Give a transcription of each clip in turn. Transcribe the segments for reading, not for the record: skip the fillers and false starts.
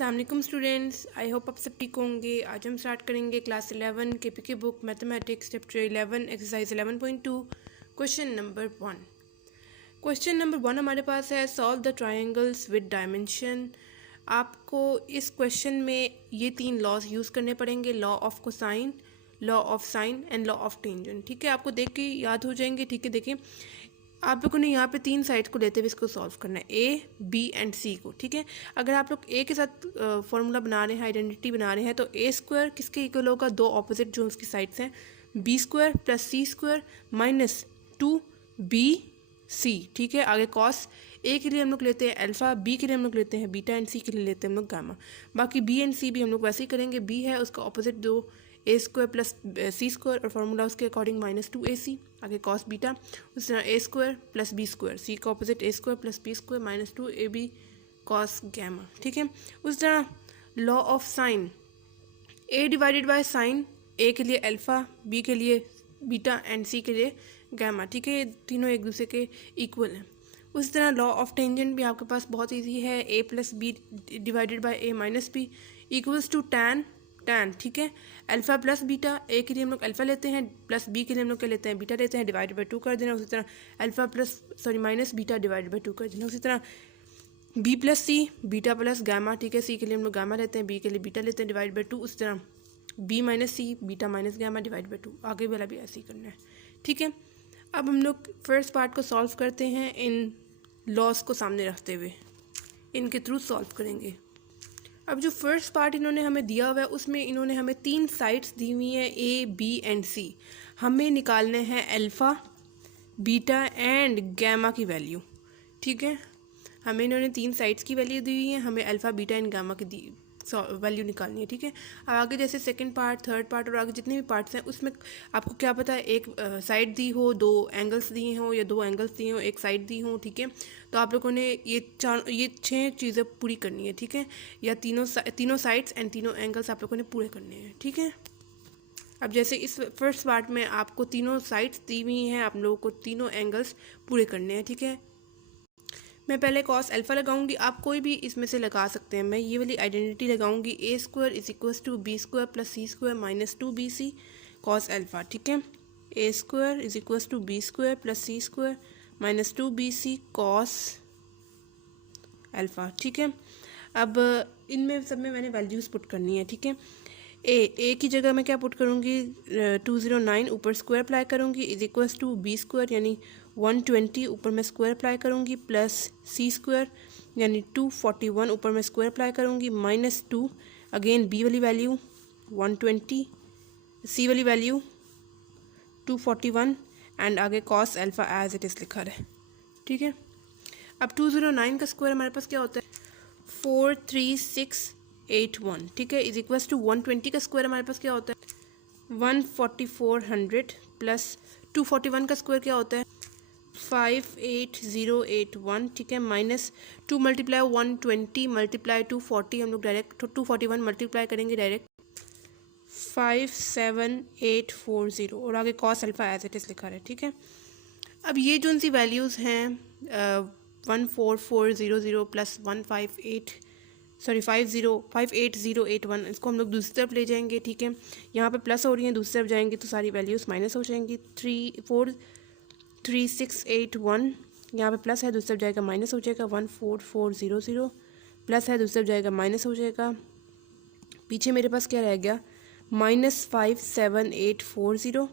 अस्सलाम वालेकुम students, I hope आप सब ठीक होंगे। आज हम स्टार्ट करेंगे क्लास 11 के book mathematics chapter 11 exercise 11.2 question number 1। Question number 1 हमारे पास है solve the triangles with dimension. आपको इस क्वेश्चन में ये 3 लॉज यूज़ करने पड़ेंगे, law of cosine, law of sign and law of tangent. ठीक है, आपको देख के याद हो जाएंगे। ठीक है, देखिए आप लोगों ने यहाँ पे 3 साइड्स को लेते हुए इसको सॉल्व करना है, ए बी एंड सी को। ठीक है, अगर आप लोग ए के साथ फॉर्मूला बना रहे हैं, आइडेंटिटी बना रहे हैं, तो ए स्क्वायर किसके इक्वल होगा, 2 ऑपोजिट जो उसकी साइड्स हैं, बी स्क्वायर प्लस सी स्क्वायर माइनस 2 BC। ठीक है, आगे कॉस ए के लिए हम लोग लेते हैं अल्फा, बी के लिए हम लोग लेते हैं बीटा एंड सी के लिए लेते हैं हम लोग गामा। बाकी बी एंड सी भी हम लोग वैसे ही करेंगे। बी है उसका opposite 2 a square plus C square और फार्मूला उसके अकॉर्डिंग -2AC। आगे कॉस बीटा उस तरह a square plus b square, c का opposite a square plus b square -2AB cos gamma. ठीक है, उस तरह law of sine, a divided by sine, a के लिए अल्फा, बी के लिए बीटा एंड सी के लिए गैमा। ठीक है, ये तीनों एक दूसरे के इक्वल हैं। उस तरह लॉ ऑफ टेंजेंट भी आपके पास बहुत इजी है, a plus b divided by a minus b equals to tan. ठीक है, अल्फा प्लस बीटा, ए के लिए हम लोग अल्फा लेते हैं, प्लस बी के लिए हम लोग क्या लेते हैं, बीटा लेते हैं, डिवाइडेड बाय 2 कर देना। उसी तरह alpha plus minus beta divided by 2 कर देना। उसी तरह बी प्लस सी, बीटा प्लस गामा। ठीक है, सी के लिए हम लोग गामा लेते हैं, बी के लिए बीटा लेते हैं, डिवाइड बाय 2। उस तरह b minus c, beta minus gamma divide by 2। आगे वाला भी ऐसे ही करना है। ठीक है, अब हम लोग फर्स्ट पार्ट को सॉल्व करते हैं, इन लॉस को सामने रखते हुए इनके थ्रू सॉल्व करेंगे। अब जो फर्स्ट पार्ट इन्होंने हमें दिया हुआ है उसमें इन्होंने हमें 3 साइड्स दी हुई हैं, ए बी एंड सी। हमें निकालने हैं अल्फ़ा, बीटा एंड गैमा की वैल्यू। ठीक है, हमें इन्होंने 3 साइड्स की वैल्यू दी हुई है, हमें अल्फ़ा बीटा एंड गामा की वैल्यू निकालनी है। ठीक है, अब आगे जैसे सेकंड पार्ट, थर्ड पार्ट और आगे जितने भी पार्ट्स हैं उसमें आपको क्या पता है, एक साइड दी हो, 2 एंगल्स दिए हों या 2 एंगल्स दिए हों, एक साइड दी हो। ठीक है, तो आप लोगों ने ये 6 चीज़ें पूरी करनी है। ठीक है, या तीनों साइड्स एंड तीनों एंगल्स आप लोगों ने पूरे करने हैं। ठीक है, अब जैसे इस फर्स्ट पार्ट में आपको तीनों साइड्स दी हुई हैं, आप लोगों को तीनों एंगल्स पूरे करने हैं। ठीक है, मैं पहले कॉस अल्फ़ा लगाऊंगी, आप कोई भी इसमें से लगा सकते हैं। मैं ये वाली आइडेंटिटी लगाऊंगी, a square is equals to B square plus C square -2BC cos alpha. ठीक है, a square is equals to B square plus C square -2BC cos alpha. ठीक है, अब इनमें सब में मैंने वैल्यूज़ पुट करनी है। ठीक है, ए की जगह मैं क्या पुट करूँगी, 209 ऊपर स्क्वायर अप्लाई करूँगी is equals to B square यानी 120 ऊपर मैं स्क्वायर अप्लाई करूँगी प्लस सी स्क्वायर यानी 241 ऊपर मैं स्क्वायर अप्लाई करूँगी -2 अगेन बी वाली वैल्यू 120, सी वाली वैल्यू 241 एंड आगे cos alpha as it is लिखा है। ठीक है, अब 209 का स्क्वायर हमारे पास क्या होता है, 43681। ठीक है, इज इक्वल्स टू 120 का स्क्वायर हमारे पास क्या होता है, 14400 प्लस 241 का स्क्वायर क्या होता है, 58081। ठीक है, -2 मल्टीप्लाई 120 मल्टीप्लाई 240, हम लोग डायरेक्ट 241 मल्टीप्लाई करेंगे डायरेक्ट 57840 और आगे cos alpha as it is लिखा है। ठीक है, अब ये जो सी वैल्यूज़ हैं 14400 प्लस 58081 इसको हम लोग दूसरी तरफ ले जाएंगे। ठीक है, यहाँ पे प्लस हो रही हैं, दूसरी तरफ जाएंगे तो सारी वैल्यूज़ माइनस हो जाएंगी। 43681 यहाँ पे प्लस है, दूसरी तरफ जाएगा माइनस हो जाएगा। 14400 प्लस है, दूसरी तरफ जाएगा माइनस हो जाएगा। पीछे मेरे पास क्या रह गया, -57840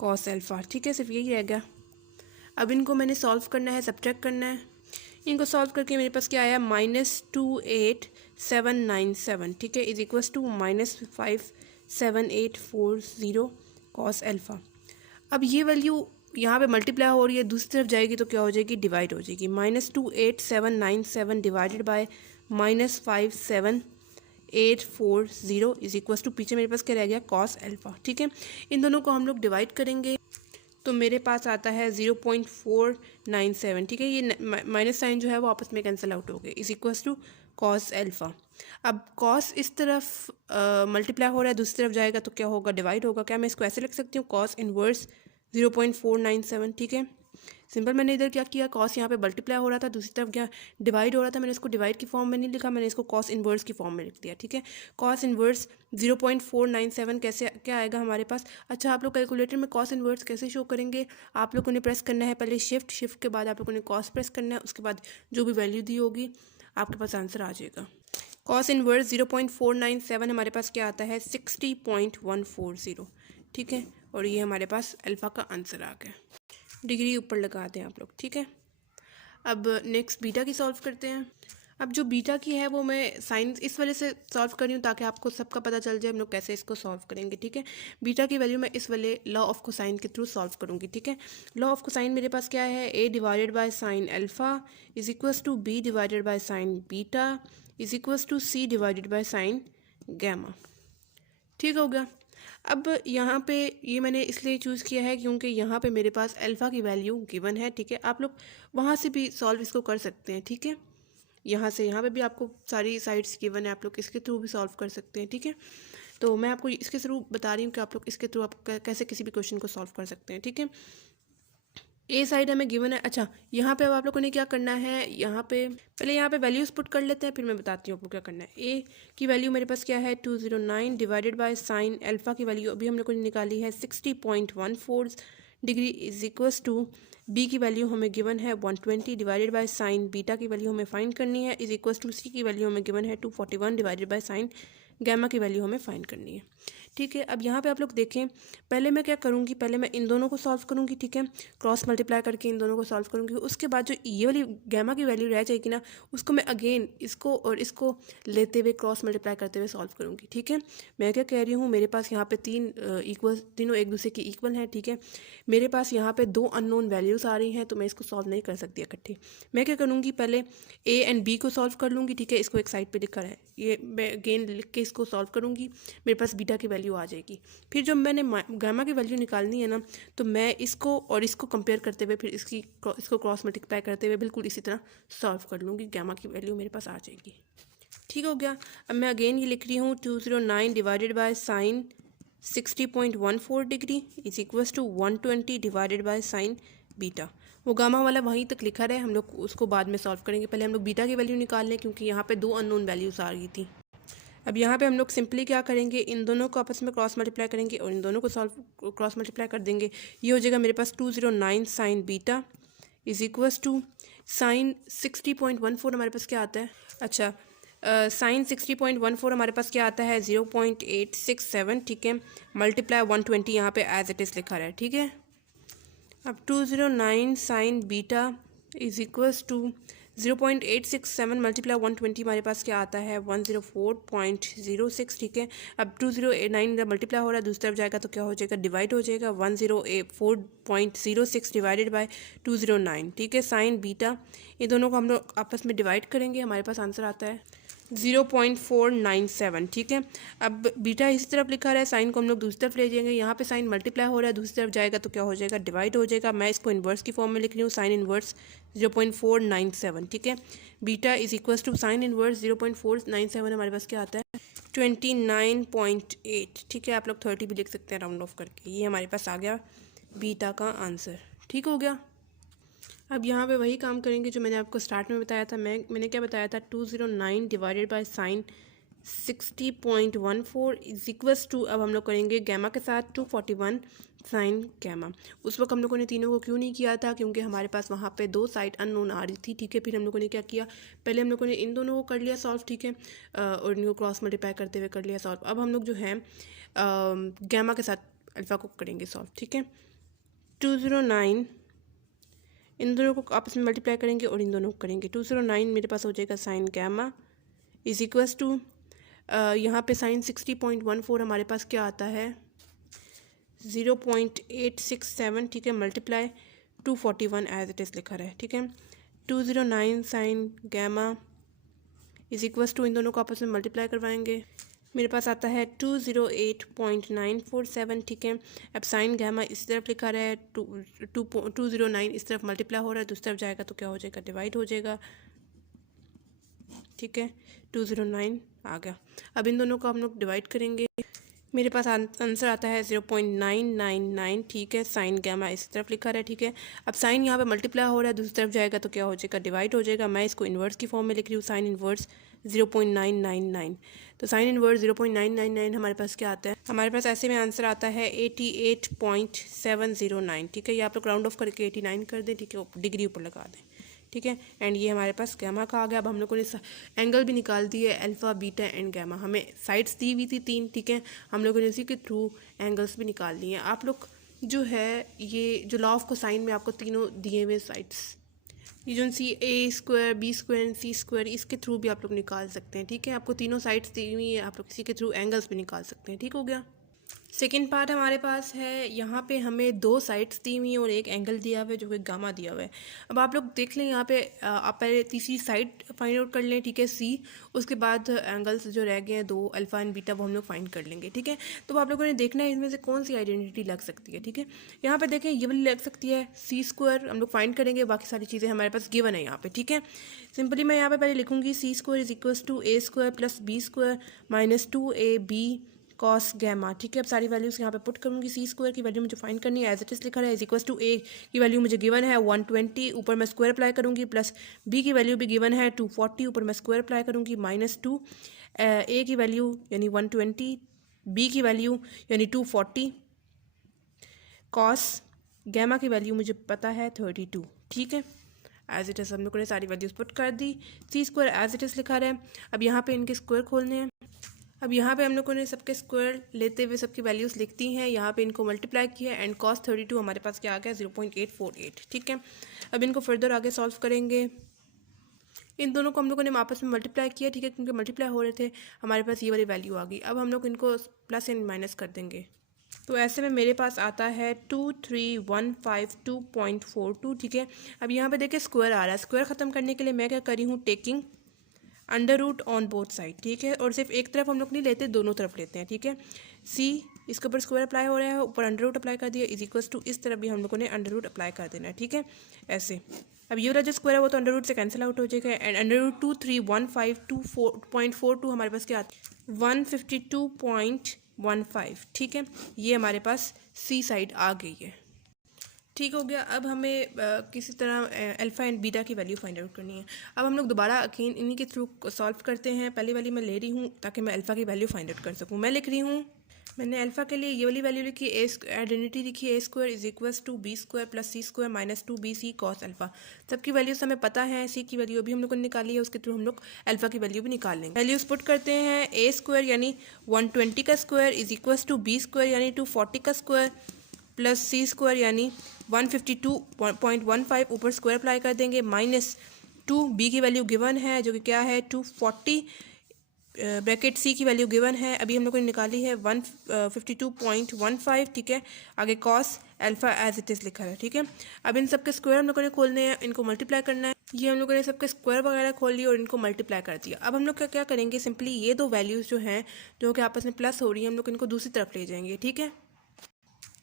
कॉस अल्फ़ा। ठीक है, सिर्फ यही रह गया। अब इनको मैंने सॉल्व करना है, सब्ट्रैक्ट करना है। इनको सॉल्व करके मेरे पास क्या आया, -28797। ठीक है, is equals to -57840 cos alpha. अब ये वैल्यू यहाँ पे मल्टीप्लाई हो रही है, दूसरी तरफ जाएगी तो क्या हो जाएगी, डिवाइड हो जाएगी। -28797 divided by -57840 is equals to पीछे मेरे पास क्या रह गया, कॉस अल्फ़ा। ठीक है, इन दोनों को हम लोग डिवाइड करेंगे तो मेरे पास आता है 0.497। ठीक है, ये माइनस साइन जो है वो आपस में कैंसिल आउट हो गए, is equals to cos alpha. अब कॉस इस तरफ मल्टीप्लाई हो रहा है, दूसरी तरफ जाएगा तो क्या होगा, डिवाइड होगा। क्या मैं इसको ऐसे लिख सकती हूँ, कॉस इनवर्स 0.497। ठीक है, सिंपल मैंने इधर क्या किया, कॉस यहाँ पे मल्टीप्लाई हो रहा था, दूसरी तरफ क्या डिवाइड हो रहा था, मैंने इसको डिवाइड की फॉर्म में नहीं लिखा, मैंने इसको कॉस इन्वर्स की फॉर्म में लिख दिया। ठीक है, कॉस इन्वर्स 0.497 कैसे क्या आएगा हमारे पास। अच्छा, आप लोग कैलकुलेटर में कॉस इन्वर्स कैसे शो करेंगे, आप लोगों ने प्रेस करना है पहले शिफ्ट के बाद आप लोगों ने कॉस प्रेस करना है, उसके बाद जो भी वैल्यू दी होगी आपके पास आंसर आ जाएगा। कॉस इन्वर्स 0.497 हमारे पास क्या आता है 60.140। ठीक है, और ये हमारे पास अल्फ़ा का आंसर आ गया। डिग्री ऊपर लगा दें आप लोग। ठीक है, अब नेक्स्ट बीटा की सॉल्व करते हैं। अब जो बीटा की है वो मैं साइन इस वजह से सॉल्व कर रही हूँ ताकि आपको सबका पता चल जाए हम लोग कैसे इसको सॉल्व करेंगे। ठीक है, बीटा की वैल्यू मैं इस वाले लॉ ऑफ कोसाइन के थ्रू सॉल्व करूँगी। ठीक है, लॉ ऑफ कोसाइन मेरे पास क्या है, a divided by sine alpha is equals to B divided by sine beta is equals to c divided by sine gamma. ठीक हो गया। अब यहाँ पे ये मैंने इसलिए चूज़ किया है क्योंकि यहाँ पे मेरे पास अल्फ़ा की वैल्यू गिवन है। ठीक है, आप लोग वहाँ से भी सॉल्व इसको कर सकते हैं। ठीक है, यहाँ से यहाँ पे भी आपको सारी साइड्स गिवन है, आप लोग इसके थ्रू भी सॉल्व कर सकते हैं। ठीक है, तो मैं आपको इसके थ्रू बता रही हूँ कि आप लोग इसके थ्रू आप कैसे किसी भी क्वेश्चन को सॉल्व कर सकते हैं। ठीक है, ए साइड हमें गिवन है। अच्छा, यहाँ पे अब आप लोगों ने क्या करना है, यहाँ पे पहले यहाँ पे वैल्यूज पुट कर लेते हैं, फिर मैं बताती हूँ आपको क्या करना है। ए की वैल्यू मेरे पास क्या है 209 डिवाइडेड बाय साइन अल्फ़ा की वैल्यू अभी हम लोगों ने निकाली है 60.14 degree is equals to b की वैल्यू हमें गिवन है 120 डिवाइडेड बाय साइन बीटा की वैल्यू हमें फाइंड करनी है इज इक्वल्स टू सी की वैल्यू हमें गिवन है 241 डिवाइडेड बाय साइन गैमा की वैल्यू हमें फाइंड करनी है। ठीक है, अब यहाँ पे आप लोग देखें, पहले मैं क्या करूँगी, पहले मैं इन दोनों को सॉल्व करूँगी। ठीक है, क्रॉस मल्टीप्लाई करके इन दोनों को सॉल्व करूँगी, उसके बाद जो ये वाली गैमा की वैल्यू रह जाएगी ना, उसको मैं अगेन इसको और इसको लेते हुए क्रॉस मल्टीप्लाई करते हुए सॉल्व करूँगी। ठीक है, मैं क्या कह रही हूँ, मेरे पास यहाँ पे तीनों एक दूसरे के इक्वल हैं। ठीक है, मेरे पास यहाँ पे दो अननोन वैल्यूज़ आ रही हैं तो मैं इसको सॉल्व नहीं कर सकती इकट्ठी। मैं क्या करूँगी, पहले ए एंड बी को सॉल्व कर लूँगी। ठीक है, इसको एक साइड पे लिखा है, ये मैं अगेन लिख के इसको सॉल्व करूँगी, मेरे पास बीटा की वैल्यू आ जाएगी। फिर जब मैंने गामा की वैल्यू निकालनी है ना, तो मैं इसको और इसको कंपेयर करते हुए फिर इसको क्रॉस मल्टीप्लाई करते हुए बिल्कुल इसी तरह सॉल्व कर लूँगी, गामा की वैल्यू मेरे पास आ जाएगी। ठीक हो गया। अब मैं अगेन ये लिख रही हूँ 209 divided by sine 60.14 degree is equals to 120 divided by sine beta. वो गामा वाला वहीं तक लिखा रहे, हम लोग उसको बाद में सॉल्व करेंगे, पहले हम लोग बीटा की वैल्यू निकाल लें क्योंकि यहाँ पे दो अननोन वैल्यूज़ आ रही थी। अब यहाँ पे हम लोग सिंपली क्या करेंगे, इन दोनों को आपस में क्रॉस मल्टीप्लाई करेंगे और इन दोनों को क्रॉस मल्टीप्लाई कर देंगे। ये हो जाएगा मेरे पास 209 sine beta is equals to sine 60.14 हमारे पास क्या आता है। अच्छा, साइन 60.14 हमारे पास क्या आता है 0.867। ठीक है, मल्टीप्लाई 120 यहाँ पे एज इट इज़ लिखा रहा है। ठीक है, अब 209 sine beta is equals to 0.867 multiply 120 हमारे पास क्या आता है 104.06। ठीक है, अब 209 जब मल्टीप्लाई हो रहा है दूसरी तरफ जाएगा तो क्या हो जाएगा, डिवाइड हो जाएगा, 104.06 डिवाइडेड बाय 209। ठीक है, साइन बीटा ये दोनों को हम लोग आपस में डिवाइड करेंगे, हमारे पास आंसर आता है 0.497। ठीक है, अब बीटा इसी तरफ लिखा रहा है, साइन को हम लोग दूसरी तरफ ले जाएंगे, यहाँ पे साइन मल्टीप्लाई हो रहा है दूसरी तरफ जाएगा तो क्या हो जाएगा, डिवाइड हो जाएगा। मैं इसको इन्वर्स की फॉर्म में लिख रही हूँ, साइन इन्वर्स 0.497। ठीक है, beta is equals to sine inverse 0.497 हमारे पास क्या आता है 29.8। ठीक है, आप लोग 30 भी लिख सकते हैं राउंड ऑफ करके। ये हमारे पास आ गया बीटा का आंसर। ठीक हो गया। अब यहाँ पे वही काम करेंगे जो मैंने आपको स्टार्ट में बताया था। मैंने क्या बताया था 209 divided by sine 60.14 is equals to, अब हम लोग करेंगे गैमा के साथ 241 साइन गैमा। उस वक्त हम लोगों ने तीनों को क्यों नहीं किया था, क्योंकि हमारे पास वहाँ पे दो साइड अननोन आ रही थी। ठीक है, फिर हम लोगों ने क्या किया, पहले हम लोगों ने इन दोनों को कर लिया सॉल्व। ठीक है, और इनको क्रॉस मल्टीप्लाई करते हुए कर लिया सॉल्व। अब हम लोग जो है गैमा के साथ अल्फ़ा को करेंगे सॉल्व। ठीक है, 209 इन दोनों को आपस में मल्टीप्लाई करेंगे और इन दोनों को करेंगे, 209 मेरे पास हो जाएगा sine gamma is equals to यहाँ पे साइन 60.14 हमारे पास क्या आता है 0.867। ठीक है, मल्टीप्लाई 241 एज इट इज़ लिखा रहा है। ठीक है, 209 sine gamma is equals to इन दोनों को आपस में मल्टीप्लाई करवाएंगे, मेरे पास आता है 208.947। ठीक है, अब साइन गैमा इस तरफ लिखा रहा है, 209 इस तरफ मल्टीप्लाई हो रहा है, दूसरी तरफ जाएगा तो क्या हो जाएगा, डिवाइड हो जाएगा। ठीक है, 209 आ गया। अब इन दोनों को हम लोग डिवाइड करेंगे, मेरे पास आंसर आता है 0.999। ठीक है, साइन गैमा इस तरफ लिखा है। ठीक है, अब साइन यहाँ पे मल्टीप्लाई हो रहा है, दूसरी तरफ जाएगा तो क्या हो जाएगा, डिवाइड हो जाएगा। मैं इसको इन्वर्स की फॉर्म में लिख रही हूँ, साइन इन्वर्स 0.999। तो साइन इन्वर्स 0.999 हमारे पास क्या आता है, हमारे पास ऐसे में आंसर आता है 88.709। ठीक है, ये आप लोग राउंड ऑफ करके 89 कर दें। ठीक है, डिग्री ऊपर लगा दें। ठीक है, एंड ये हमारे पास गैमा का आ गया। अब हम लोगों ने एंगल भी निकाल दिए, अल्फा बीटा एंड गैमा। हमें साइड्स दी हुई थी 3। ठीक है, हम लोगों ने उसी के थ्रू एंगल्स भी निकाल लिए। आप लोग जो है ये जो लॉ ऑफ कोसाइन में आपको तीनों दिए हुए साइड्स, ये जो c a square b square and c square, इसके थ्रू भी आप लोग निकाल सकते हैं। ठीक है, आपको तीनों साइड्स दी हुई है, आप लोग इसी के थ्रू एंगल्स भी निकाल सकते हैं। ठीक हो गया। सेकेंड पार्ट हमारे पास है, यहाँ पे हमें 2 साइड्स दी हुई हैं और एक एंगल दिया हुआ है जो कि गामा दिया हुआ है। अब आप लोग देख लें यहाँ पे, आप पहले तीसरी साइड फाइंड आउट कर लें। ठीक है, सी, उसके बाद एंगल्स जो रह गए हैं 2 अल्फा एंड बीटा, वो हम लोग फाइंड कर लेंगे। ठीक है, तो आप लोगों ने देखना है इसमें से कौन सी आइडेंटिटी लग सकती है। ठीक है, यहाँ पर देखें ये वाली लग सकती है, सी स्क्वायर हम लोग फाइंड करेंगे, बाकी सारी चीज़ें हमारे पास गिवन है यहाँ पे। ठीक है, सिंपली मैं यहाँ पे पहले लिखूंगी c square is equal to A square plus b square minus 2ab cos gamma. ठीक है, अब सारी वैल्यूज़ यहाँ पे पुट करूँगी। सी स्क्वायर की वैल्यू मुझे फाइंड करनी है, एज इट इज़ लिखा है, इज इक्वल टू ए की वैल्यू मुझे गिवन है 120, ऊपर मैं स्क्वायर अप्लाई करूँगी, प्लस बी की वैल्यू भी गिवन है 240, ऊपर मैं स्क्वायर अप्लाई करूँगी, -2 ए की वैल्यू यानी 120, बी की वैल्यू यानी 240, कॉस गैमा की वैल्यू मुझे पता है 32। ठीक है, एज इट इज़ हम लोगों ने सारी वैल्यूज़ पुट कर दी। सी स्क्वायर एज इट इज़ लिखा है। अब यहाँ पे इनके स्क्वायर खोलने हैं। अब यहाँ पे हम लोगों ने सबके स्क्वायर लेते हुए सबकी वैल्यूज़ लिखती हैं, यहाँ पे इनको मल्टीप्लाई किया एंड कॉस 32 हमारे पास क्या आ गया 0.848। ठीक है, अब इनको फर्दर आगे सॉल्व करेंगे। इन दोनों को हम लोगों ने आपस में मल्टीप्लाई किया। ठीक है, क्योंकि मल्टीप्लाई हो रहे थे, हमारे पास ये वाली वैल्यू आ गई। अब हम लोग इनको प्लस एंड माइनस कर देंगे, तो ऐसे में मेरे पास आता है 23,152.42। ठीक है, अब यहाँ पे देखिए स्क्वायर आ रहा है, स्क्वायर ख़त्म करने के लिए मैं क्या करी हूँ, taking under root on both side. ठीक है, और सिर्फ एक तरफ हम लोग नहीं लेते, दोनों तरफ लेते हैं। ठीक है, सी इसके ऊपर स्क्वायर अप्लाई हो रहा है, ऊपर अंडर रूट अप्लाई कर दिया, इज इक्वल्स टू इस तरफ भी हम लोगों ने अंडर रूट अप्लाई कर देना है। ठीक है, ऐसे। अब ये वाला जो स्क्वायर है वो तो अंडर रूट से कैंसिल आउट हो जाएगा, एंड अंडर रूट 23,152.42 हमारे पास क्या आता है 152.15। ठीक है, ये हमारे पास सी साइड आ गई है। ठीक हो गया। अब हमें किसी तरह अल्फ़ा एंड बीटा की वैल्यू फाइंड आउट करनी है। अब हम लोग दोबारा अगेन इन्हीं के थ्रू सॉल्व करते हैं। पहली वाली मैं ले रही हूँ ताकि मैं अल्फ़ा की वैल्यू फाइंड आउट कर सकूँ। मैं लिख रही हूँ, मैंने अल्फ़ा के लिए ये वाली वैल्यू लिखी, ए आइडेंटिटी लिखी, a square is equals to B square plus C square minus 2bc cos alpha. सबकी वैल्यूज हमें पता है, सी की वैल्यू अभी हम लोग ने निकाली है, उसके थ्रू हम लोग अल्फ़ा की वैल्यू भी निकाल लेंगे। वैल्यूज पुट करते हैं, ए स्क्वायर यानी 120 का square is equals to B square यानी 240 का स्क्वायर प्लस सी स्क्वायर यानी 152.15, ऊपर स्क्वायर अप्लाई कर देंगे, -2 बी की वैल्यू गिवन है जो कि क्या है 240, ब्रैकेट सी की वैल्यू गिवन है, अभी हम लोग ने निकाली है 152.15। ठीक है, आगे cos alpha as it is लिखा है। ठीक है, अब इन सब के स्क्वायर हम लोगों ने खोलने हैं, इनको मल्टीप्लाई करना है। ये हम लोगों ने सबके स्क्वायर वगैरह खोल लिए और इनको मल्टीप्लाई कर दिया। अब हम लोग क्या करेंगे, सिंपली ये दो वैल्यूज़ जो हैं जो कि आपस में प्लस हो रही है, हम लोग इनको दूसरी तरफ ले जाएंगे। ठीक है,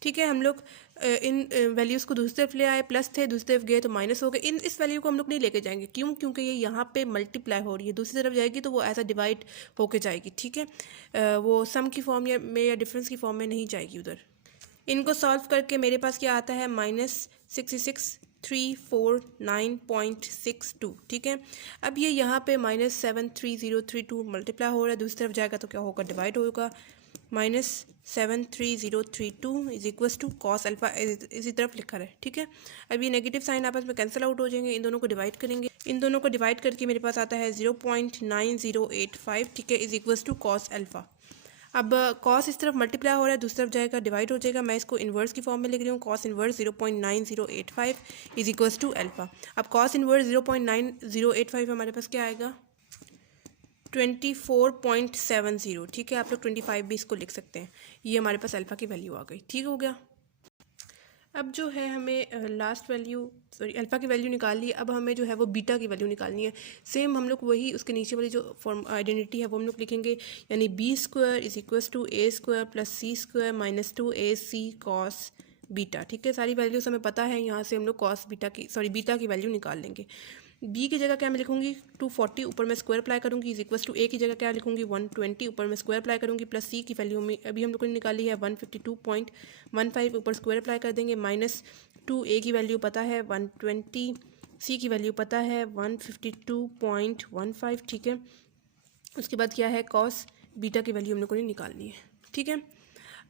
ठीक है, हम लोग इन वैल्यूज़ को दूसरी तरफ ले आए, प्लस थे, दूसरी तरफ गए तो माइनस हो गए। इस वैल्यू को हम लोग नहीं लेके जाएंगे, क्यों, क्योंकि ये यहाँ पे मल्टीप्लाई हो रही है, दूसरी तरफ जाएगी तो वो ऐसा डिवाइड होके जाएगी। ठीक है, वो सम की फॉर्म या डिफरेंस की फॉर्म में नहीं जाएगी उधर। इनको सॉल्व करके मेरे पास क्या आता है -66,349.62। ठीक है, अब ये यहाँ पे -73032 मल्टीप्लाई हो रहा है, दूसरी तरफ जाएगा तो क्या होगा, डिवाइड होगा, -73032 is equals to cos alpha इसी तरफ लिखा है। ठीक है, अब ये नेगेटिव साइन आपस में कैंसिल आउट हो जाएंगे, इन दोनों को डिवाइड करेंगे, इन दोनों को डिवाइड करके मेरे पास आता है 0.9085। ठीक है, is equals to cos alpha. अब कॉस इस तरफ मल्टीप्लाई हो रहा है, दूसरी तरफ जाएगा, डिवाइड हो जाएगा, मैं इसको इन्वर्स की फॉर्म में लिख रही हूँ, cos inverse 0.9085 is equals to alpha. अब कॉस इन्वर्स 0.9085 हमारे पास क्या आएगा 24.70। ठीक है, आप लोग 25 भी इसको लिख सकते हैं, ये हमारे पास अल्फ़ा की वैल्यू आ गई। ठीक हो गया। अब जो है हमें लास्ट वैल्यू अल्फ़ा की वैल्यू निकालनी है, अब हमें जो है वो बीटा की वैल्यू निकालनी है। सेम हम लोग वही उसके नीचे वाली जो फॉर्म आइडेंटिटी है वो हम लोग लिखेंगे, यानी B square is equals to A square plus C square minus 2ac cos beta. ठीक है, सारी वैल्यूज हमें पता है, यहाँ से हम लोग कॉस बीटा की बीटा की वैल्यू निकाल लेंगे। बी की जगह क्या मैं लिखूंगी 240, ऊपर मैं स्क्वायर अप्लाई करूंगी, इज इक्वल टू ए की जगह क्या लिखूंगी 120, ऊपर मैं स्क्वायर अप्लाई करूंगी, प्लस सी की वैल्यू में अभी हम लोगों ने निकाली है 152.15, ऊपर स्क्वायर अप्लाई कर देंगे, माइनस 2 ए की वैल्यू पता है 120, सी की वैल्यू पता है 152.15, ठीक है। उसके बाद क्या है कॉस बीटा की वैल्यू हम लोगों ने निकालनी है, ठीक है।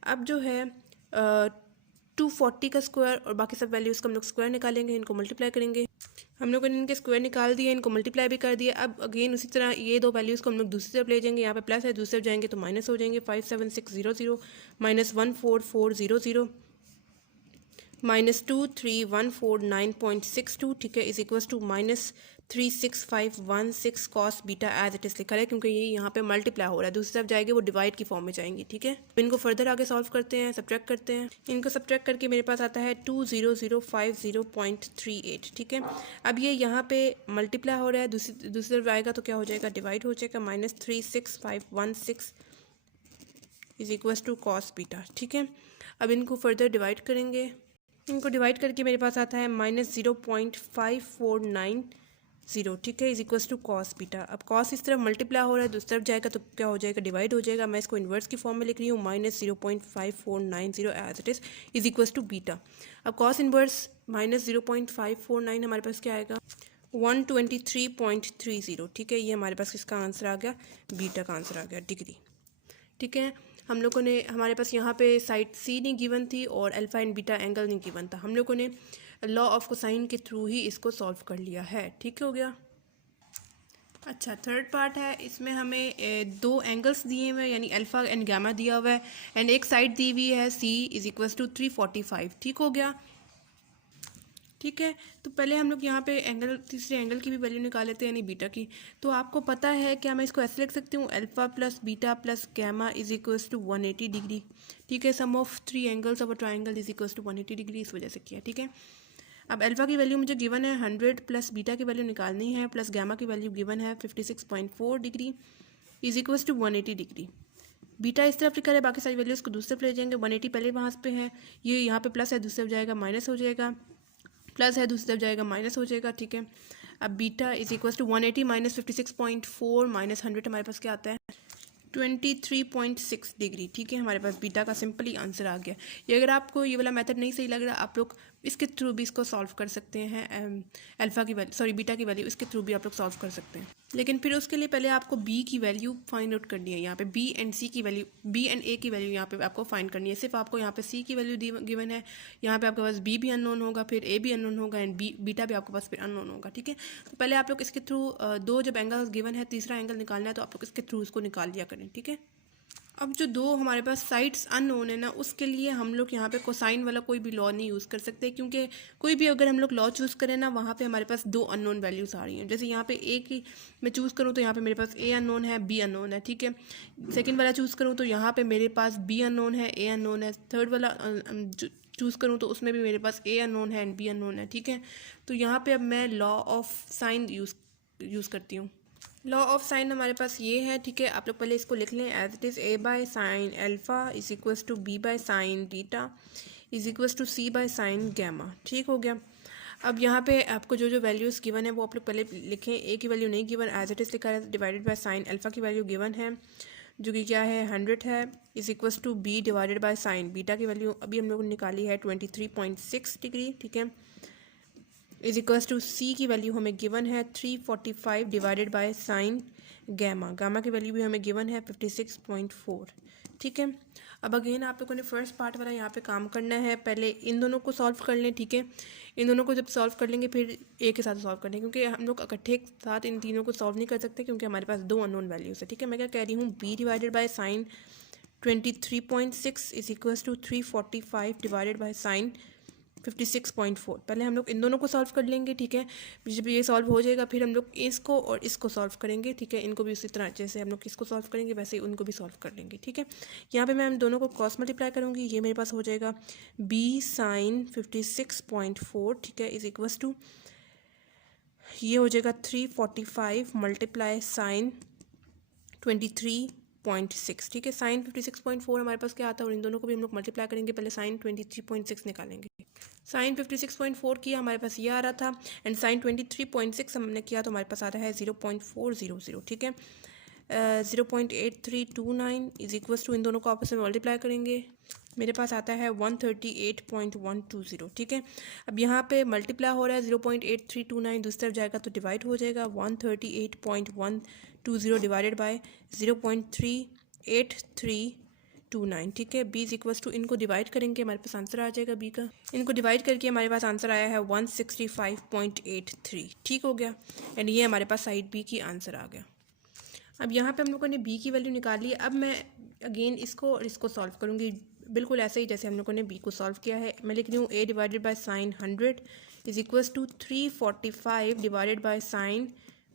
अब जो है 240 का स्क्वायर और बाकी सब वैल्यूज़ का हम लोग स्क्वायर निकालेंगे, इनको मल्टीप्लाई करेंगे। हम लोगों ने इनके स्क्वायर निकाल दिए, इनको मल्टीप्लाई भी कर दिया। अब अगेन उसी तरह ये दो वैल्यूज़ को हम लोग दूसरी तरफ ले जाएंगे, यहाँ पे प्लस है, दूसरी तरफ जाएंगे तो माइनस हो जाएंगे, 57600 माइनस 14400 माइनस 2314.9.62, ठीक है, is equals to minus 36516 cos beta as it is लिखा है, क्योंकि ये यहाँ पे मल्टीप्लाई हो रहा है, दूसरी तरफ जाएगी वो डिवाइड की फॉर्म में जाएंगी, ठीक है। इनको फर्दर आगे सॉल्व करते हैं, सब्ट्रैक्ट करते हैं। इनको सब्ट्रैक्ट करके मेरे पास आता है 20050.38, ठीक है। अब ये यहाँ पे मल्टीप्लाई हो रहा है, दूसरी तरफ आएगा तो क्या हो जाएगा डिवाइड हो जाएगा, minus 36516 is equals to cos beta, ठीक है। अब इनको फर्दर डिवाइड करेंगे, इनको डिवाइड करके मेरे पास आता है माइनस 0.5490, ठीक है, is equals to cos beta. अब कॉस इस तरफ मल्टीप्लाई हो रहा है, दूसरी तरफ जाएगा तो क्या हो जाएगा डिवाइड हो जाएगा। मैं इसको इन्वर्स की फॉर्म में लिख रही हूँ, minus 0.5490 as it is equals to beta. अब कॉस इन्वर्स माइनस 0.549 हमारे पास क्या आएगा 123.30, ठीक है। ये हमारे पास किसका आंसर आ गया, बीटा का आंसर आ गया, डिग्री, ठीक है। हम लोगों ने हमारे पास यहाँ पे साइड सी नहीं गिवन थी और अल्फा एंड बीटा एंगल नहीं गिवन था, हम लोगों ने लॉ ऑफ कोसाइन के थ्रू ही इसको सॉल्व कर लिया है, ठीक हो गया। अच्छा, थर्ड पार्ट है, इसमें हमें दो एंगल्स दिए हुए हैं, यानी अल्फा एंड गामा दिया हुआ है, एंड एक साइड दी हुई है सी इज इक्वल्स टू 345, ठीक हो गया, ठीक है। तो पहले हम लोग यहाँ पे एंगल, तीसरे एंगल की भी वैल्यू निकाल लेते हैं, यानी बीटा की। तो आपको पता है क्या मैं इसको ऐसे लिख सकती हूँ, alpha plus beta plus gamma is equals to 180 degree, ठीक है। Sum of 3 angles of a triangle is equals to 180 degree, इस वजह से किया, ठीक है। अब अल्फा की वैल्यू मुझे गिवन है 100, प्लस बीटा की वैल्यू निकालनी है, प्लस गैमा की वैल्यू गिवन है 56.4 degree is equals to 180 degree. Beta इस तरफ लिखा है, बाकी सारी वैल्यूज़ को दूसरी तरफ ले जाएंगे, 180 पहले वहाँ पे है, ये यहाँ पे प्लस है, दूसरी तरफ जाएगा माइनस हो जाएगा, प्लस है दूसरी तरफ जाएगा माइनस हो जाएगा, ठीक है। अब beta is equal to 180 minus 56.4 minus 100 हमारे पास क्या आता है 23.6 डिग्री, ठीक है। हमारे पास बीटा का सिंपली आंसर आ गया। ये अगर आपको ये वाला मेथड नहीं सही लग रहा, आप लोग इसके थ्रू भी इसको सॉल्व कर सकते हैं, अल्फा की वैल्यू, सॉरी बीटा की वैल्यू, इसके थ्रू भी आप लोग सॉल्व कर सकते हैं। लेकिन फिर उसके लिए पहले आपको बी की वैल्यू फाइंड आउट करनी है, यहाँ पे बी एंड सी की वैल्यू, बी एंड ए की वैल्यू यहाँ पे आपको फाइंड करनी है। सिर्फ आपको यहाँ पे सी की वैल्यू गिवन है, यहाँ पे आपके पास बी भी अननोन होगा, फिर ए भी अननोन होगा, एंड बीटा भी आपके पास फिर अननोन होगा, ठीक है। तो पहले आप लोग इसके थ्रू दो जब एंगल्स गिवन है, तीसरा एंगल निकालना है तो आप लोग इसके थ्रू इसको निकाल लिया करें, ठीक है। अब जो दो हमारे पास साइड्स अननोन है ना, उसके लिए हम लोग यहाँ पे कोसाइन वाला कोई भी लॉ नहीं यूज़ कर सकते, क्योंकि कोई भी अगर हम लोग लॉ चूज़ करें ना, वहाँ पे हमारे पास दो अननोन वैल्यूज़ आ रही हैं। जैसे यहाँ पे ए की मैं चूज़ करूँ तो यहाँ पे मेरे पास ए अननोन है, बी अननोन है, ठीक है। सेकंड वाला चूज़ करूँ तो यहाँ पे मेरे पास बी अननोन है, ए अननोन है। थर्ड वाला चूज़ करूँ तो उसमें भी मेरे पास ए अननोन है एंड बी अननोन है, ठीक है। तो यहाँ पर अब मैं लॉ ऑफ साइन यूज़ करती हूँ। लॉ ऑफ साइन हमारे पास ये है, ठीक है। आप लोग पहले इसको लिख लें as it is, A by sine alpha is equals to B by sine beta is equals to C by sine gamma, ठीक हो गया। अब यहाँ पे आपको जो जो वैल्यूज़ गिवन है वो आप लोग पहले लिखें। ए की वैल्यू नहीं गिवन, एज इट इज़ लिखा है, डिवाइडेड बाय साइन अल्फा की वैल्यू गिवन है जो कि क्या है 100 है, is equals to B divided by sine beta की वैल्यू अभी हम लोगों ने निकाली है 23.6 डिग्री, ठीक है, इज इक्वल्स टू सी की वैल्यू हमें गिवन है 345 डिवाइडेड बाय साइन गामा की वैल्यू भी हमें गिवन है 56.4, ठीक है। अब अगेन आप लोगों ने फर्स्ट पार्ट वाला यहाँ पे काम करना है, पहले इन दोनों को सॉल्व कर लें, ठीक है। इन दोनों को जब सॉल्व कर लेंगे फिर ए के साथ सॉल्व कर लेंगे, क्योंकि हम लोग इकट्ठे साथ इन तीनों को सॉल्व नहीं कर सकते, क्योंकि हमारे पास दो अननोन वैल्यूज़ है, ठीक है। मैं क्या कह रही हूँ, B divided by sine 23.6 is equals to 345 divided by sine 56.4। पहले हम लोग इन दोनों को सॉल्व कर लेंगे, ठीक है। जब ये सॉल्व हो जाएगा फिर हम लोग इसको और इसको सॉल्व करेंगे, ठीक है। इनको भी उसी तरह जैसे हम लोग इसको सॉल्व करेंगे वैसे ही उनको भी सॉल्व कर लेंगे, ठीक है। यहाँ पे मैं हम दोनों को क्रॉस मल्टीप्लाई करूँगी, ये मेरे पास हो जाएगा बी साइन 56.4, ठीक है, इज इक्वल्स टू ये हो जाएगा 345 मल्टीप्लाई साइन 23 23.6, ठीक है। साइन 56.4 हमारे पास क्या आता है और इन दोनों को भी हम लोग मल्टीप्लाई करेंगे। पहले साइन 23.6 निकालेंगे। साइन 56.4 किया हमारे पास ये आ रहा था एंड साइन 23.6 हमने किया तो हमारे पास आ रहा है 0.400, ठीक है। 0.8329 इज इक्वल टू, इन दोनों को आपस में मल्टीप्लाई करेंगे, मेरे पास आता है 138.120, ठीक है। अब यहाँ पे मल्टीप्लाई हो रहा है 0.8329, दूसरी तरफ जाएगा तो डिवाइड हो जाएगा 138.120 डिवाइडेड बाय 0.38329, ठीक है। b इज इक्वल टू, इनको डिवाइड करेंगे हमारे पास आंसर आ जाएगा b का। इनको डिवाइड करके हमारे पास आंसर आया है 165.83, ठीक हो गया। एंड ये हमारे पास साइड b की आंसर आ गया। अब यहाँ पे हम लोगों ने b की वैल्यू निकाली है। अब मैं अगेन इसको और इसको सॉल्व करूँगी बिल्कुल ऐसे ही जैसे हम लोगों ने b को सॉल्व किया है। मैं लिख रही हूँ a divided by sine 100 is equals to 345 divided by sine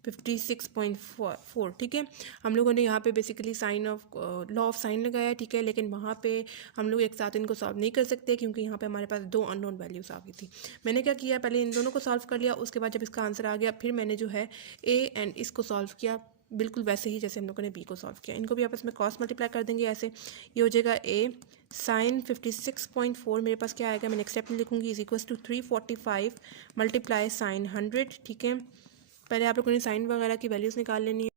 56.4, ठीक है। हम लोगों ने यहाँ पे basically sine of law of sine लगाया, ठीक है, लेकिन वहाँ पे हम लोग एक साथ इनको सॉल्व नहीं कर सकते क्योंकि यहाँ पे हमारे पास दो अननोन वैल्यूज़ आ गई थी। मैंने क्या किया, पहले इन दोनों को सॉल्व कर लिया, उसके बाद जब इसका आंसर आ गया फिर मैंने जो है a एंड इसको सॉल्व किया बिल्कुल वैसे ही जैसे हम लोगों ने b को सॉल्व किया। इनको भी आपस में क्रॉस मल्टीप्लाई कर देंगे ऐसे, ये हो जाएगा a साइन 56.4 मेरे पास क्या आएगा, मैं नेक्स्ट स्टेप में लिखूंगी is equals to 345 multiply sine 100, ठीक है। पहले आप लोगों ने साइन वगैरह की वैल्यूज़ निकाल लेनी है।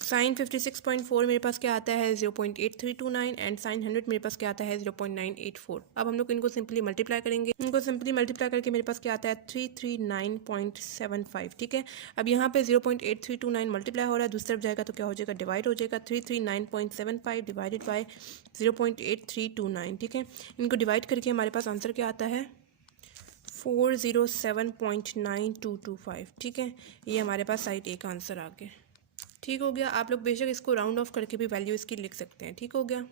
साइन 56.4 मेरे पास क्या आता है 0.8329 एंड साइन 100 मेरे पास क्या आता है 0.984। अब हम लोग इनको सिंपली मल्टीप्लाई करेंगे, इनको सिंपली मल्टीप्लाई करके मेरे पास क्या आता है 339.75, ठीक है। अब यहाँ पे 0.8329 मल्टीप्लाई हो रहा है, दूसरी तरफ जाएगा तो क्या हो जाएगा, डिवाइड हो जाएगा 339.75 डिवाइडेड बाय 0.8329, ठीक है। इनको डिवाइड करके हमारे पास आंसर क्या आता है 407.9225, ठीक है। ये हमारे पास साइड ए का आंसर आ गया, ठीक हो गया। आप लोग बेशक इसको राउंड ऑफ करके भी वैल्यू इसकी लिख सकते हैं, ठीक हो गया।